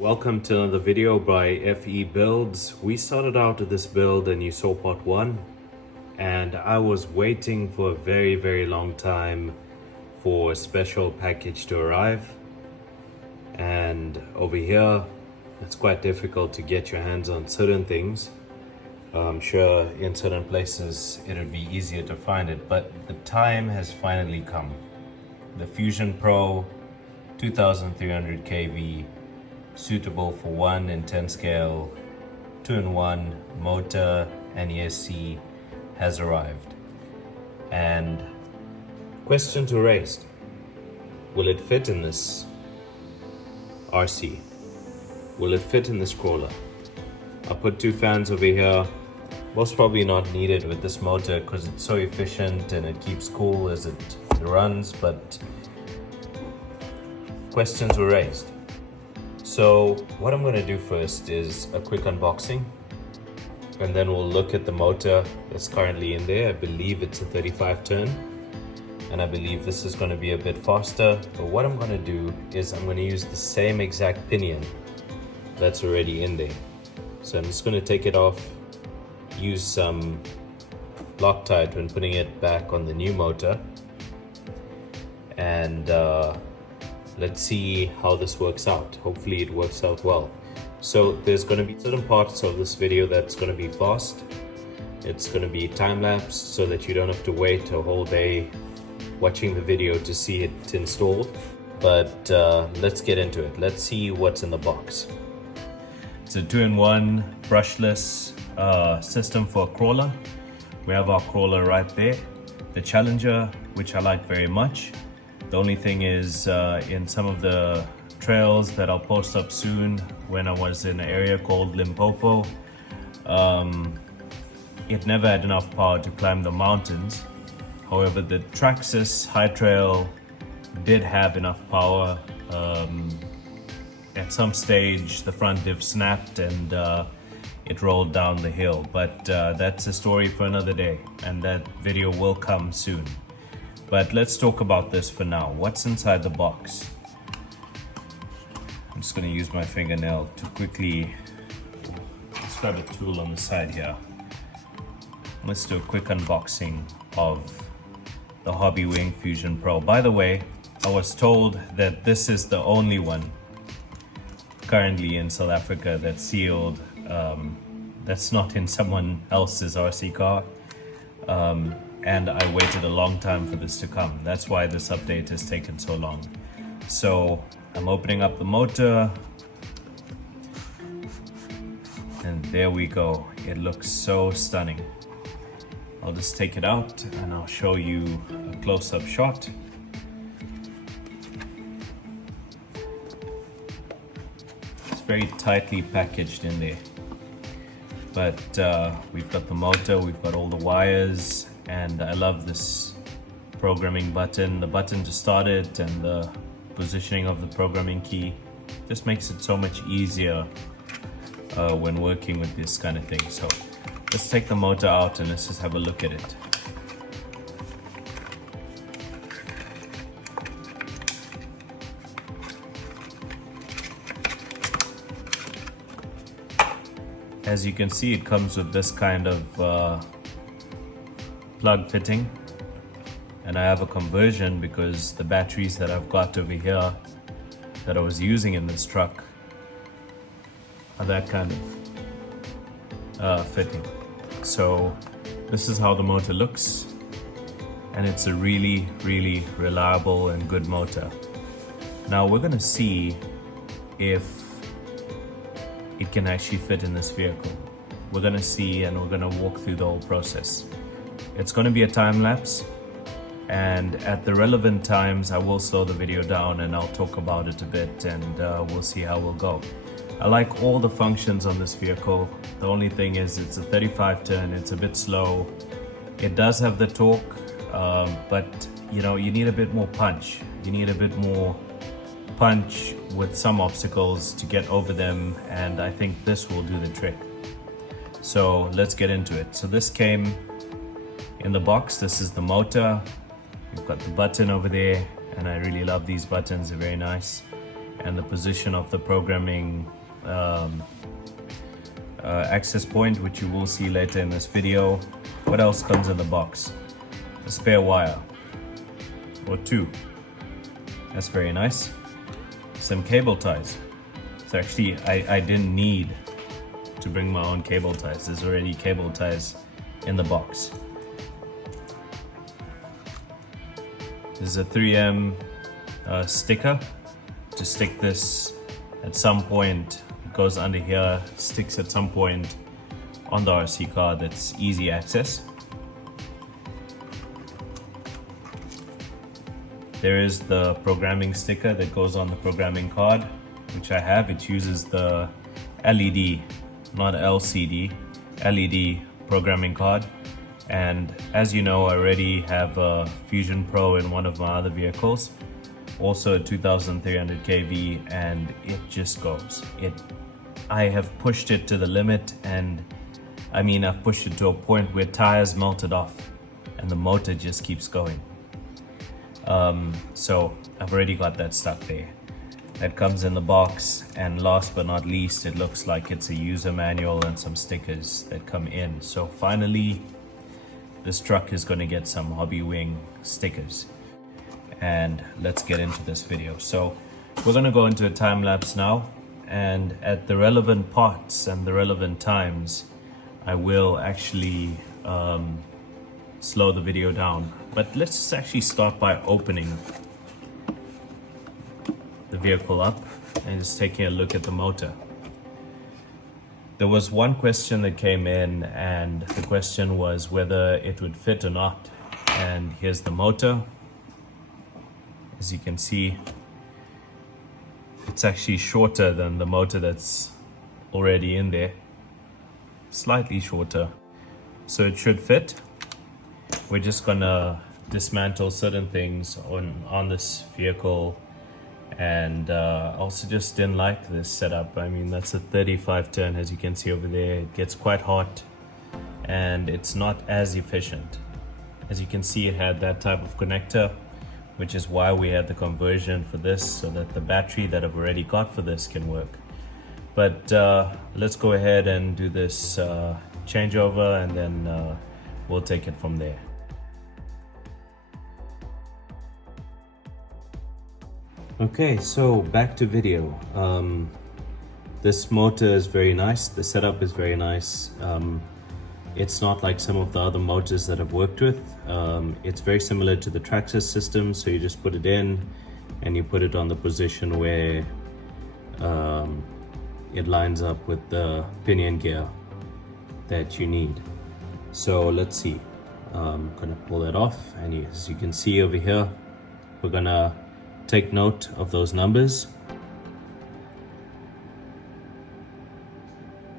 Welcome to another video by FE Builds. We started out with this build and you saw part 1, and I was waiting for a very long time for a special package to arrive, and over here it's quite difficult to get your hands on certain things. I'm sure in certain places it would be easier to find it, but the time has finally come. The Fusion Pro 2300 kV, suitable for 1 in 10 scale, 2-in-1 motor and ESC has arrived. And questions were raised. Will it fit in this RC? Will it fit in this crawler? I put 2 fans over here. Most probably not needed with this motor because it's so efficient and it keeps cool as it runs, but questions were raised. So what I'm going to do first is a quick unboxing, and then we'll look at the motor that's currently in there. I believe it's a 35 turn, and I believe this is going to be a bit faster. But what I'm going to do is I'm going to use the same exact pinion that's already in there. So I'm just going to take it off, use some Loctite when putting it back on the new motor, and let's see how this works out. Hopefully it works out well. So there's going to be certain parts of this video that's going to be fast. It's going to be time-lapse so that you don't have to wait a whole day watching the video to see it installed. But let's get into it. Let's see what's in the box. It's a 2-in-1 brushless system for a crawler. We have our crawler right there. The Challenger, which I like very much. The only thing is, in some of the trails that I'll post up soon, when I was in an area called Limpopo, it never had enough power to climb the mountains. However, the Traxxas High Trail did have enough power. At some stage, the front diff snapped and it rolled down the hill. But that's a story for another day, and that video will come soon. But let's talk about this for now. What's inside the box? I'm just going to use my fingernail to quickly, let's grab a tool on the side here. Let's do a quick unboxing of the Hobbywing Fusion Pro. By the way, I was told that this is the only one currently in South Africa that's sealed, that's not in someone else's RC car. And I waited a long time for this to come. That's why this update has taken so long. So I'm opening up the motor, and there we go. It looks so stunning. I'll just take it out and I'll show you a close-up shot. It's very tightly packaged in there. But we've got the motor, we've got all the wires, and I love this programming button, the button to start it, and the positioning of the programming key. Just makes it so much easier when working with this kind of thing. So let's take the motor out and let's just have a look at it. As you can see, it comes with this kind of plug fitting, and I have a conversion because the batteries that I've got over here that I was using in this truck are that kind of fitting. So this is how the motor looks, and it's a really reliable and good motor. Now we're going to see if it can actually fit in this vehicle. We're going to see, and we're going to walk through the whole process. It's going to be a time lapse, and at the relevant times I will slow the video down and I'll talk about it a bit, and we'll see how we'll go. I like all the functions on this vehicle. The only thing is it's a 35 turn, it's a bit slow. It does have the torque, but you know, you need a bit more punch. You need a bit more punch with some obstacles to get over them, and I think this will do the trick. So let's get into it. So this came in the box. This is the motor. We've got the button over there, and I really love these buttons, they're very nice. and the position of the programming access point, which you will see later in this video. What else comes in the box? A spare wire, or two. That's very nice. Some cable ties. So actually I didn't need to bring my own cable ties. There's already cable ties in the box. There's a 3M sticker to stick this at some point. It goes under here, sticks at some point on the RC car. That's easy access. There is the programming sticker that goes on the programming card, which I have. It uses the LED, not LCD, LED programming card. And as you know, I already have a Fusion Pro in one of my other vehicles, also a 2300 kV, and it just goes. I have pushed it to the limit, and I mean, I've pushed it to a point where tires melted off and the motor just keeps going. So I've already got that stuff there. That comes in the box, and last but not least, it looks like it's a user manual and some stickers that come in. So finally, this truck is going to get some Hobbywing stickers, and let's get into this video. So we're going to go into a time lapse now, and at the relevant parts and the relevant times, I will actually slow the video down. But let's just actually start by opening the vehicle up and just taking a look at the motor. There was one question that came in, and the question was whether it would fit or not. And here's the motor. As you can see, it's actually shorter than the motor that's already in there. Slightly shorter. So it should fit. We're just gonna dismantle certain things on this vehicle. And also just didn't like this setup. I mean, that's a 35 turn, as you can see over there. It gets quite hot and it's not as efficient. As you can see, it had that type of connector, which is why we had the conversion for this, so that the battery that I've already got for this can work. But let's go ahead and do this changeover, and then we'll take it from there. Okay, so back to video. This motor is very nice. The setup is very nice. It's not like some of the other motors that I've worked with. It's very similar to the Traxxas system. So you just put it in and you put it on the position where it lines up with the pinion gear that you need. So let's see. I'm gonna pull that off, and as you can see over here, we're gonna take note of those numbers.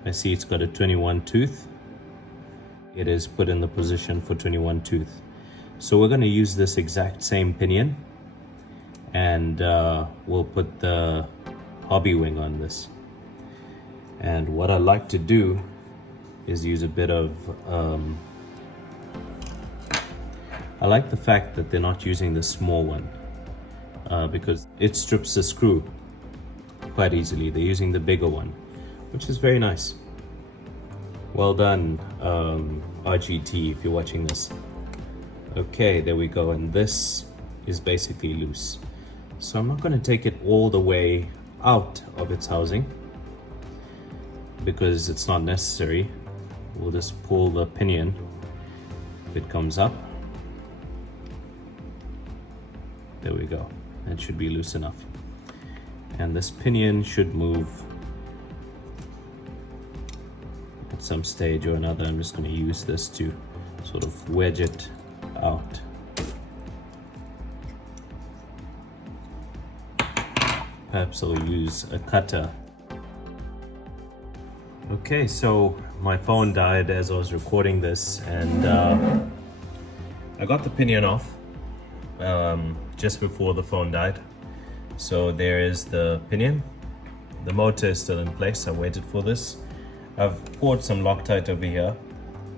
I see it's got a 21 tooth. It is put in the position for 21 tooth. So we're going to use this exact same pinion, and we'll put the Hobbywing on this. And what I like to do is use a bit of I like the fact that they're not using the small one. Because it strips the screw quite easily. They're using the bigger one, which is very nice. Well done, RGT, if you're watching this. Okay, there we go, and this is basically loose. So I'm not going to take it all the way out of its housing because it's not necessary. We'll just pull the pinion if it comes up. There we go. That should be loose enough. And this pinion should move at some stage or another. I'm just going to use this to sort of wedge it out. Perhaps I'll use a cutter. Okay, so my phone died as I was recording this, and I got the pinion off just before the phone died. So there is the pinion. The motor is still in place. I waited for this. I've poured some Loctite over here,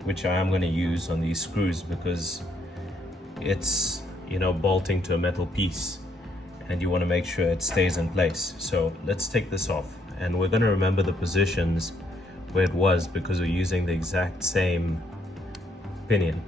which I am going to use on these screws because it's, you know, bolting to a metal piece, and you want to make sure it stays in place. So let's take this off, and we're going to remember the positions where it was because we're using the exact same pinion.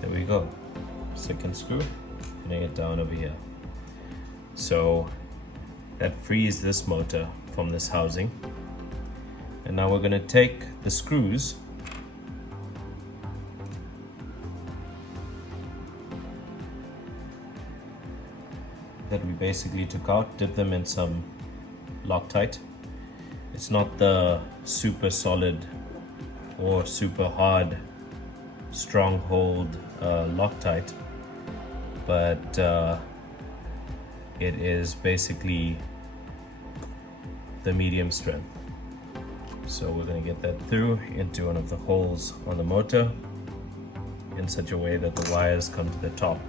There we go. Second screw, putting it down over here. So that frees this motor from this housing. And now we're going to take the screws that we basically took out, dip them in some Loctite. It's not the super solid or super hard stronghold Loctite, but it is basically the medium strength. So we're going to get that through into one of the holes on the motor in such a way that the wires come to the top.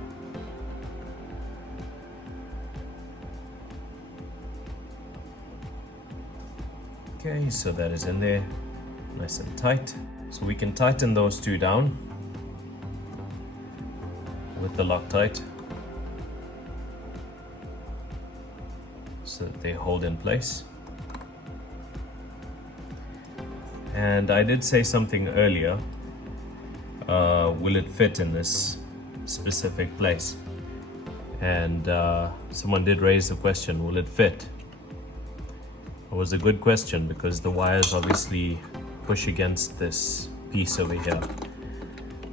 Okay, so that is in there, nice and tight. So we can tighten those two down with the Loctite so that they hold in place. And I did say something earlier, will it fit in this specific place? And someone did raise the question, will it fit? It was a good question because the wires obviously push against this piece over here.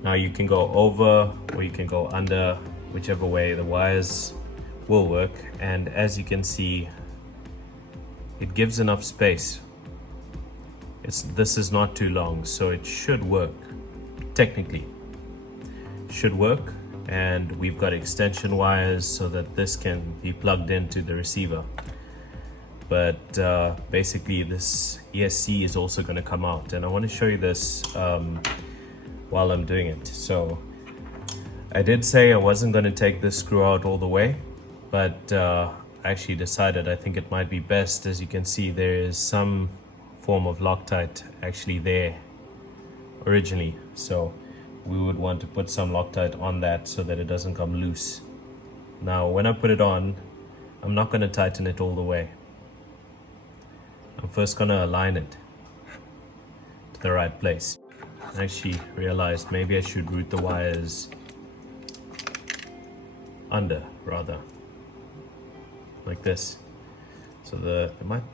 Now you can go over or you can go under, whichever way, the wires will work. And as you can see, it gives enough space. This is not too long, so it should work. Technically, should work. And we've got extension wires so that this can be plugged into the receiver. But basically this ESC is also going to come out, and I want to show you this while I'm doing it. So I did say I wasn't going to take this screw out all the way, but I actually decided I think it might be best. As you can see, there is some form of Loctite actually there originally, so we would want to put some Loctite on that so that it doesn't come loose. Now when I put it on, I'm not going to tighten it all the way. I'm first going to align it to the right place. I actually realized maybe I should route the wires under, rather, like this. So there might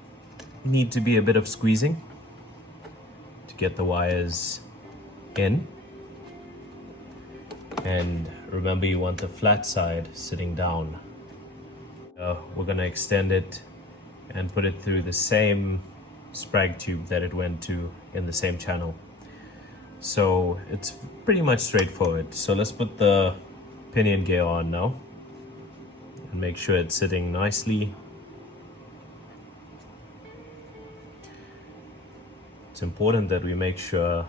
need to be a bit of squeezing to get the wires in. And remember, you want the flat side sitting down. We're going to extend it and put it through the same sprag tube that it went to in the same channel. So it's pretty much straightforward. So let's put the pinion gear on now and make sure it's sitting nicely. It's important that we make sure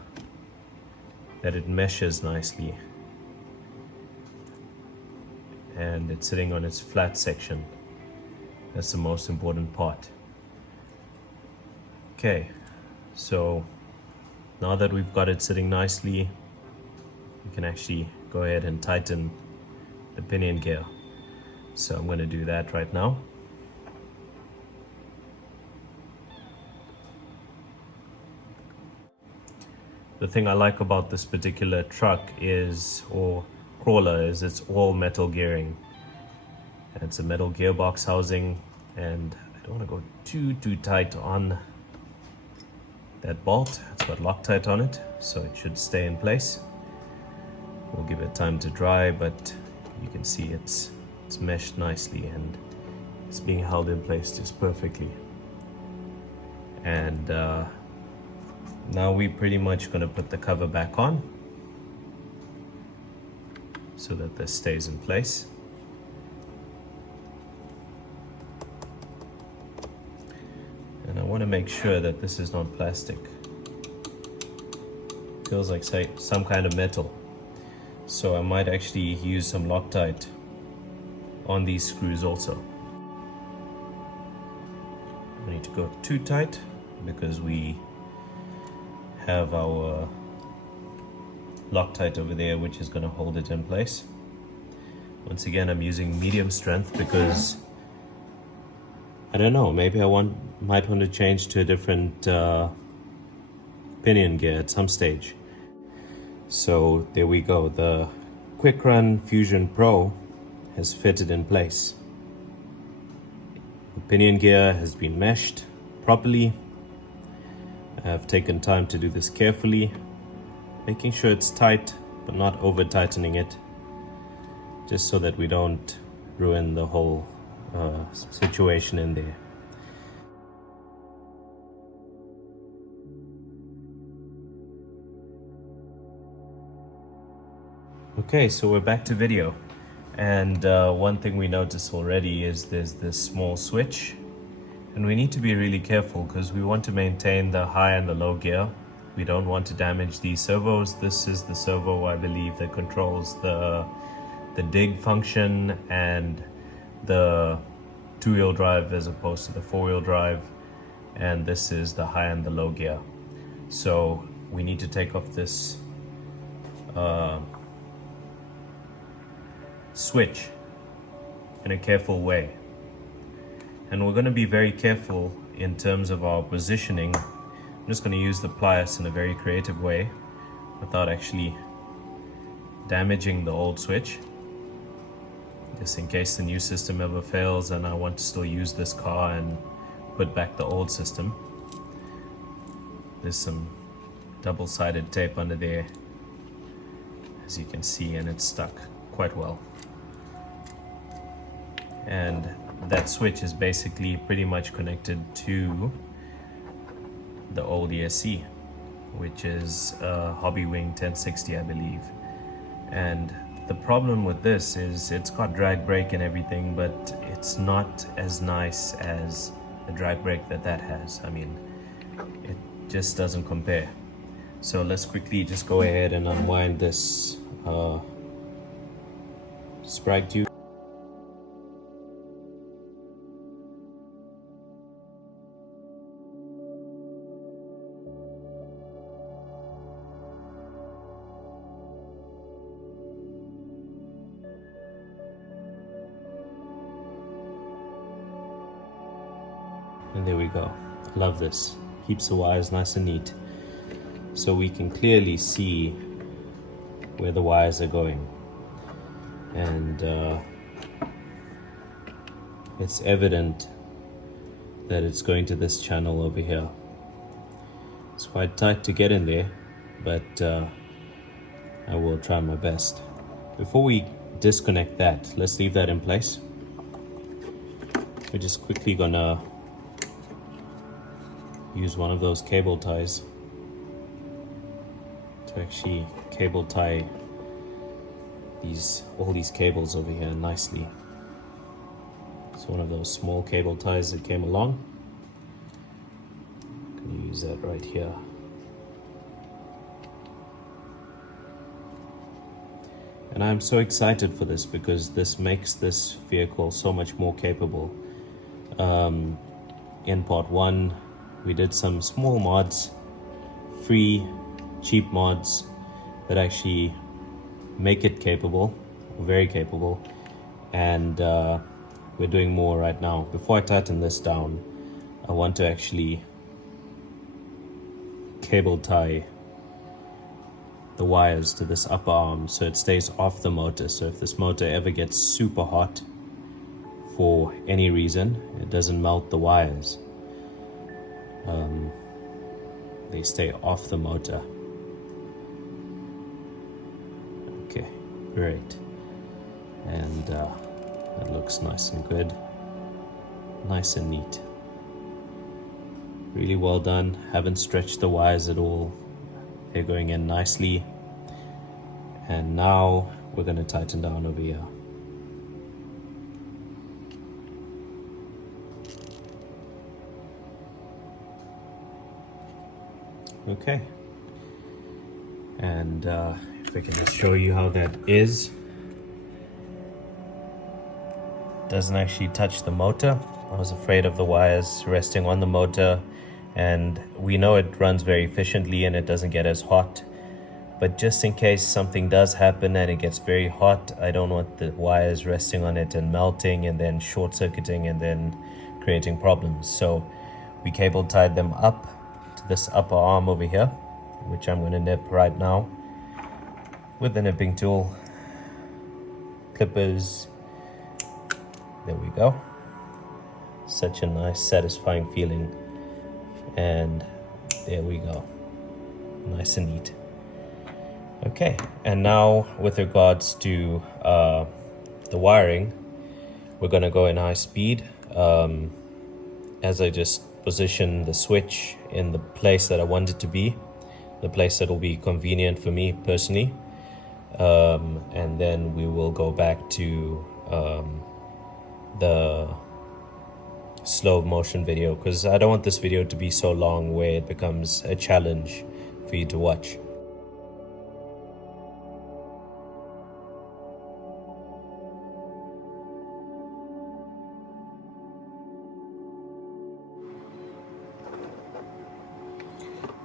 that it meshes nicely and it's sitting on its flat section. That's the most important part. Okay, so now that we've got it sitting nicely, we can actually go ahead and tighten the pinion gear. So I'm going to do that right now. The thing I like about this particular truck is, or crawler, is it's all metal gearing. It's a metal gearbox housing, and I don't want to go too tight on that bolt. It's got Loctite on it, so it should stay in place. We'll give it time to dry, but you can see it's meshed nicely and it's being held in place just perfectly. And now we're pretty much going to put the cover back on so that this stays in place. And I want to make sure that this is not plastic. Feels like some kind of metal. So I might actually use some Loctite on these screws also. We need to go too tight because we have our Loctite over there, which is going to hold it in place. Once again, I'm using medium strength because I don't know, maybe I might want to change to a different pinion gear at some stage. So there we go, the Quick Run Fusion Pro has fitted in place. The pinion gear has been meshed properly. I've taken time to do this carefully, making sure it's tight but not over tightening it, just so that we don't ruin the whole situation in there. Okay, so we're back to video, and one thing we noticed already is there's this small switch, and we need to be really careful because we want to maintain the high and the low gear. We don't want to damage these servos. This is the servo, I believe, that controls the dig function and the two-wheel drive as opposed to the four-wheel drive, and this is the high and the low gear. So we need to take off this switch in a careful way, and we're going to be very careful in terms of our positioning. I'm just going to use the pliers in a very creative way without actually damaging the old switch, just in case the new system ever fails and I want to still use this car and put back the old system. There's some double-sided tape under there, as you can see, and it's stuck quite well. And that switch is basically pretty much connected to the old ESC, which is Hobbywing 1060, I believe. And the problem with this is it's got drag brake and everything, but it's not as nice as the drag brake that has. I mean, it just doesn't compare. So let's quickly just go ahead and unwind this sprag tube. And there we go. I love this. Keeps the wires nice and neat, so we can clearly see where the wires are going. And it's evident that it's going to this channel over here. It's quite tight to get in there, but I will try my best. Before we disconnect that, let's leave that in place. We're just quickly gonna use one of those cable ties to actually cable tie all these cables over here nicely. It's one of those small cable ties that came along. I'm gonna use that right here. And I'm so excited for this because this makes this vehicle so much more capable. In part 1, we did some small mods, free, cheap mods that actually make it capable, very capable, and we're doing more right now. Before I tighten this down, I want to actually cable tie the wires to this upper arm so it stays off the motor. So if this motor ever gets super hot for any reason, it doesn't melt the wires. They stay off the motor. Okay, great. And that looks nice and good. Nice and neat. Really well done. Haven't stretched the wires at all. They're going in nicely. And now we're going to tighten down over here. Okay, and if I can just show you how that is. doesn't actually touch the motor. I was afraid of the wires resting on the motor, and we know it runs very efficiently and it doesn't get as hot. But just in case something does happen and it gets very hot, I don't want the wires resting on it and melting and then short-circuiting and then creating problems. So we cable tied them up to this upper arm over here, which I'm going to nip right now with the nipping tool, clippers. There we go. Such a nice, satisfying feeling. And there we go. Nice and neat. Okay, and now with regards to the wiring, we're going to go in high speed. As I just position the switch in the place that I want it to be, the place that will be convenient for me personally, and then we will go back to the slow motion video, because I don't want this video to be so long where it becomes a challenge for you to watch.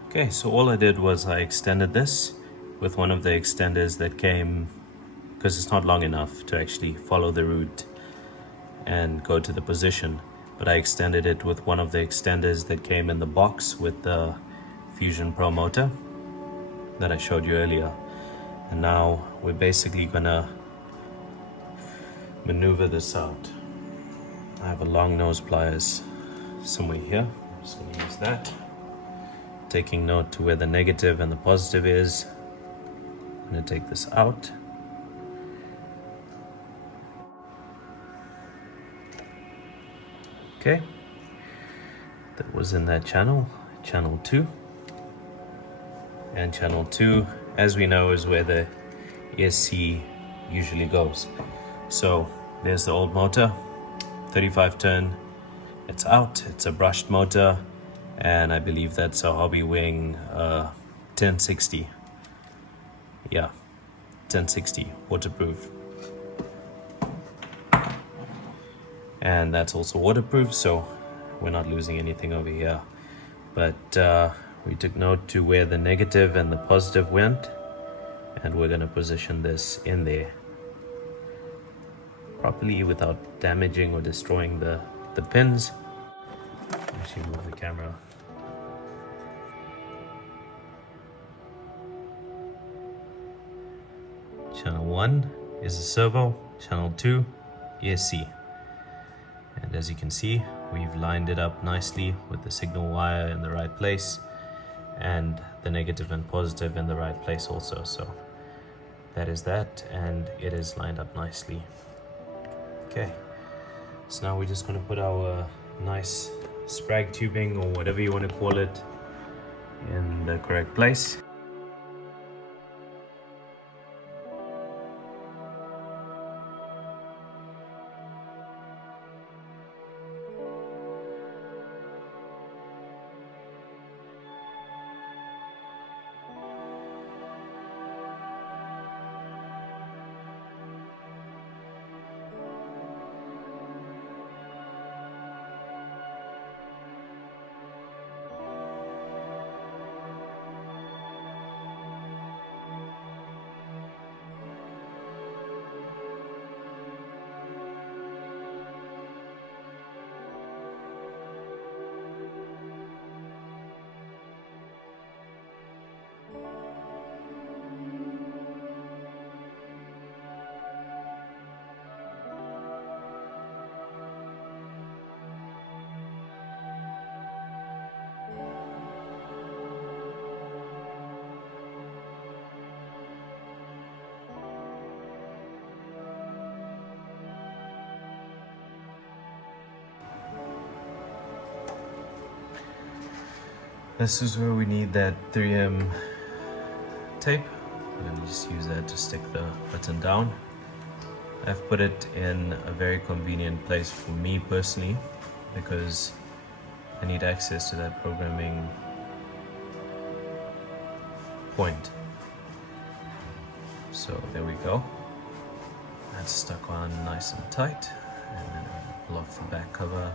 Okay, so all I did was I extended this with one of the extenders that came, because it's not long enough to actually follow the route and go to the position, but I extended it with one of the extenders that came in the box with the Fusion Pro motor that I showed you earlier. And now we're basically gonna maneuver this out. I have a long nose pliers somewhere here. I'm just gonna use that. Taking note to where the negative and the positive is. I'm gonna take this out. Okay, that was in that channel 2. And channel 2, as we know, is where the ESC usually goes. So there's the old motor, 35 turn. It's out, it's a brushed motor, and I believe that's a Hobbywing 1060. Yeah, 1060, waterproof. And that's also waterproof, so we're not losing anything over here. But we took note to where the negative and the positive went, and we're going to position this in there properly without damaging or destroying the pins. Actually move the camera. Channel 1 is a servo, channel 2 ESC. And as you can see, we've lined it up nicely with the signal wire in the right place and the negative and positive in the right place also. So that is that, and it is lined up nicely. Okay, so now we're just going to put our nice sprag tubing, or whatever you want to call it, in the correct place. This is where we need that 3M tape. I'm going to just use that to stick the button down. I've put it in a very convenient place for me personally, because I need access to that programming point. So there we go. That's stuck on nice and tight. And pull off the back cover.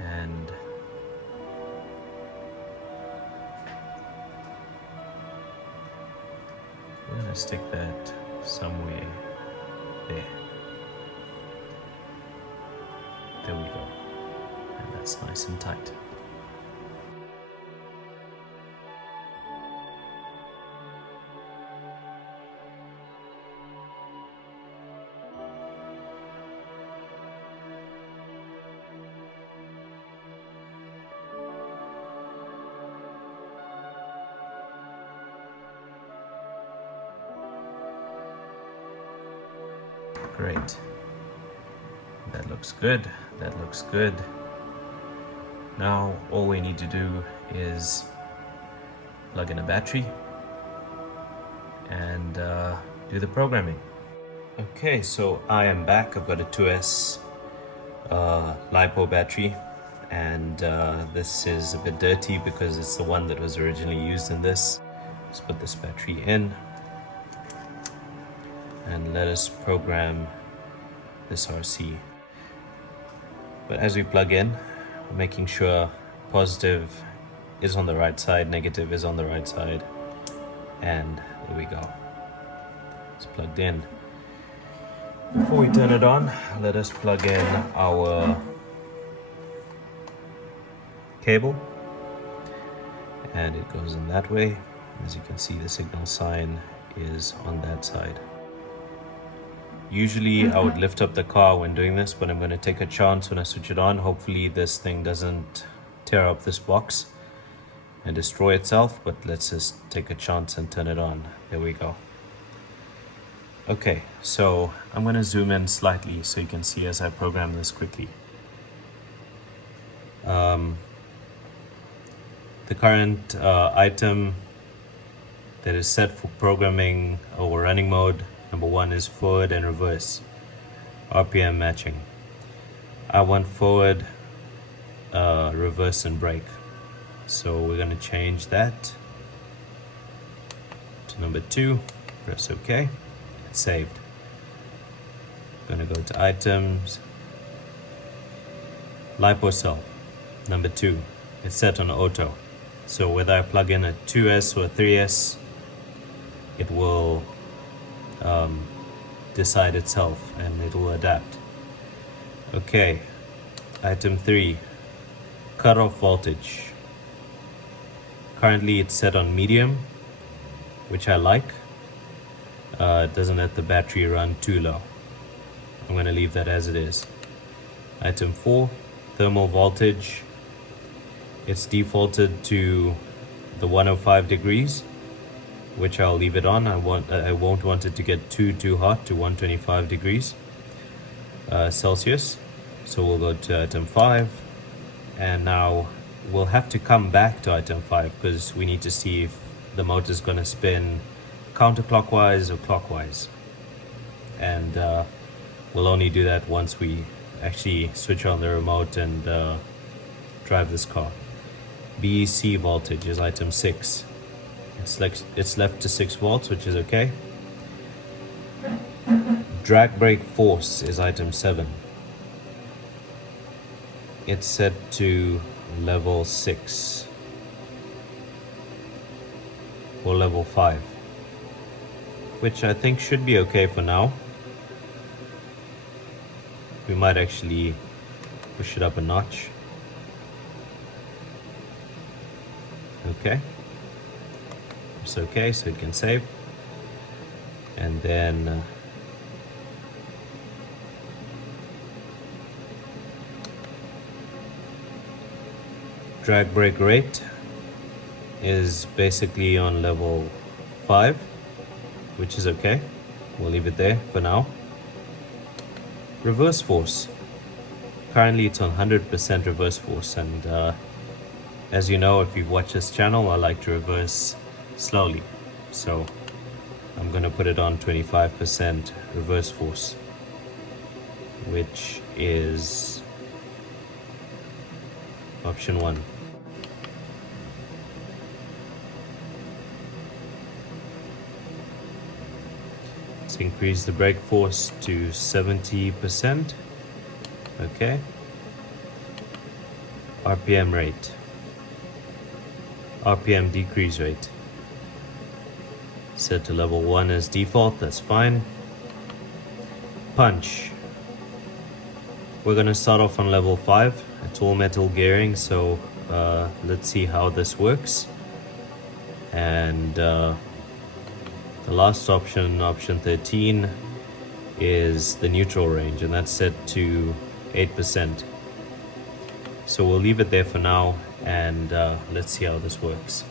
And we're going to stick that somewhere there. There we go. And that's nice and tight. Great. That looks good. That looks good. Now all we need to do is plug in a battery and do the programming. Okay, so I am back. I've got a 2S LiPo battery, and this is a bit dirty because it's the one that was originally used in this. Let's put this battery in and let us program this RC. But as we plug in, we're making sure positive is on the right side, negative is on the right side, and there we go. It's plugged in. Before we turn it on, let us plug in our cable, and it goes in that way. As you can see, the signal sign is on that side. Usually I would lift up the car when doing this, but I'm going to take a chance when I switch it on. Hopefully this thing doesn't tear up this box and destroy itself, but let's just take a chance and turn it on. There we go. Okay, so I'm going to zoom in slightly so you can see as I program this quickly. The current item that is set for programming or running mode, number 1 is forward and reverse, RPM matching. I want forward, reverse and brake. So we're going to change that to number 2, press OK, it's saved. I'm going to go to items, LiPo cell, number 2, it's set on auto. So whether I plug in a 2S or a 3S, it will decide itself and it will adapt. Okay, item 3, cutoff voltage. Currently it's set on medium, which I like. It doesn't let the battery run too low. I'm going to leave that as it is. Item 4, thermal voltage. It's defaulted to the 105 degrees, which I'll leave it on. I won't want it to get too hot, to 125 degrees Celsius. So we'll go to item 5, and now we'll have to come back to item 5 because we need to see if the motor is going to spin counterclockwise or clockwise, and we'll only do that once we actually switch on the remote and drive this car. BEC voltage is item 6. It's left to 6 volts, which is okay. Drag brake force is item 7. It's set to level 6 or level 5, which I think should be okay for now. We might actually push it up a notch. Okay. It's okay, so it can save. And then drag brake rate is basically on level 5, which is okay. We'll leave it there for now. Reverse force. Currently it's on 100% reverse force, and as you know, if you've watched this channel, I like to reverse slowly. So I'm going to put it on 25% reverse force, which is option 1. Let's increase the brake force to 70%. Okay. RPM rate. RPM decrease rate. Set to level 1 as default, that's fine. Punch. We're gonna start off on level 5. It's all metal gearing, so let's see how this works. And the last option, option 13, is the neutral range, and that's set to 8%. So we'll leave it there for now, and let's see how this works.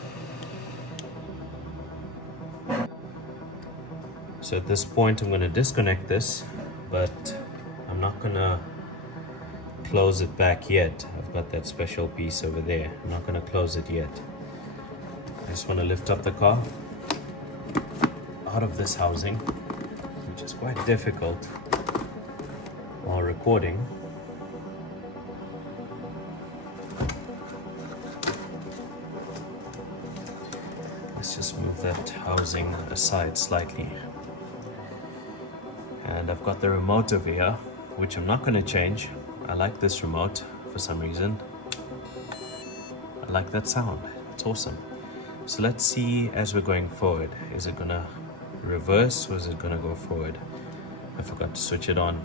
So at this point I'm going to disconnect this, but I'm not going to close it back yet. I've got that special piece over there. I'm not going to close it yet. I just want to lift up the car out of this housing, which is quite difficult while recording. Let's just move that housing aside slightly. And I've got the remote over here, which I'm not going to change. I like this remote for some reason. I like that sound. It's awesome. So let's see as we're going forward. Is it going to reverse or is it going to go forward? I forgot to switch it on.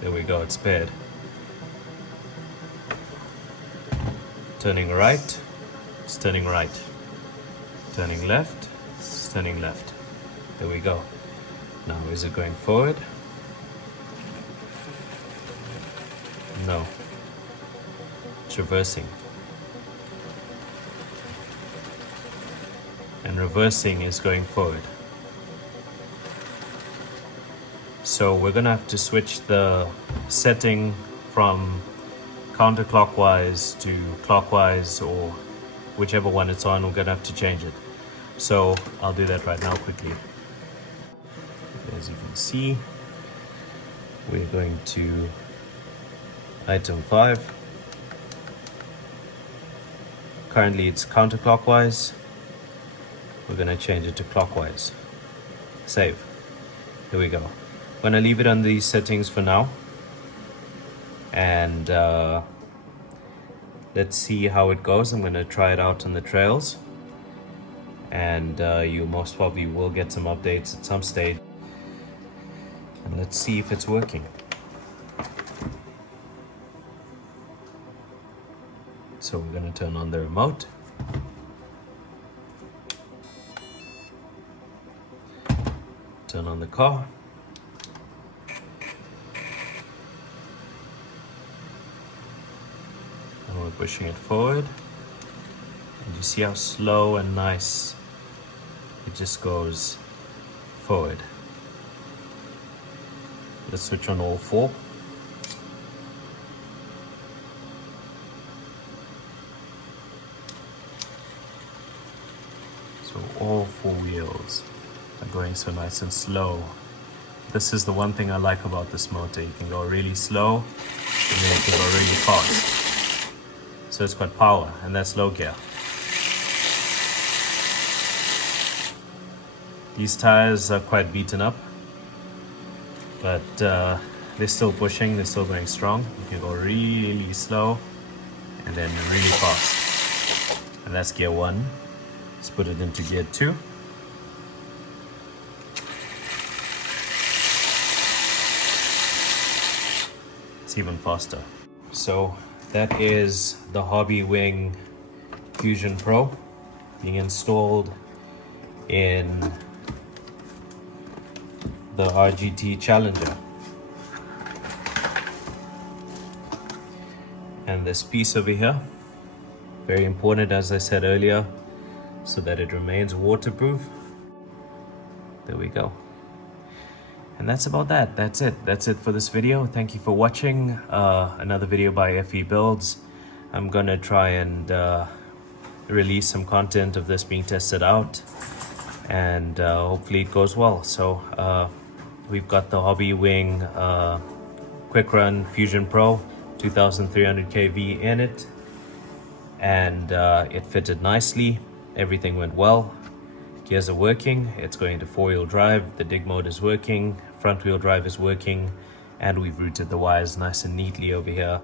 There we go, it's paired. Turning right, it's turning right. Turning left, it's turning left. There we go. Now, is it going forward? No. It's reversing. And reversing is going forward. So we're gonna have to switch the setting from counterclockwise to clockwise, or whichever one it's on. We're gonna have to change it. So I'll do that right now quickly. As you can see, we're going to item 5. Currently it's counterclockwise. We're going to change it to clockwise. Save. Here we go. I'm going to leave it on these settings for now. And let's see how it goes. I'm going to try it out on the trails. And you most probably will get some updates at some stage. And let's see if it's working. So we're going to turn on the remote. Turn on the car. And we're pushing it forward. And you see how slow and nice it just goes forward. Let's switch on all 4. So all 4 wheels are going so nice and slow. This is the one thing I like about this motor. You can go really slow and then you can go really fast. So it's got power, and that's low gear. These tires are quite beaten up, but they're still pushing, they're still going strong. You can go really slow and then really fast. And that's gear 1. Let's put it into gear 2. It's even faster. So that is the Hobbywing Fusion Pro being installed in the RGT Challenger. And this piece over here, very important, as I said earlier, so that it remains waterproof. There we go. And that's about that. That's it for this video. Thank you for watching another video by FE Builds. I'm gonna try and release some content of this being tested out, and hopefully it goes well. So we've got the Hobbywing Quick Run Fusion Pro 2300 kV in it, and it fitted nicely. Everything went well. Gears are working, it's going to 4-wheel drive, the dig mode is working, front wheel drive is working, and we've routed the wires nice and neatly over here.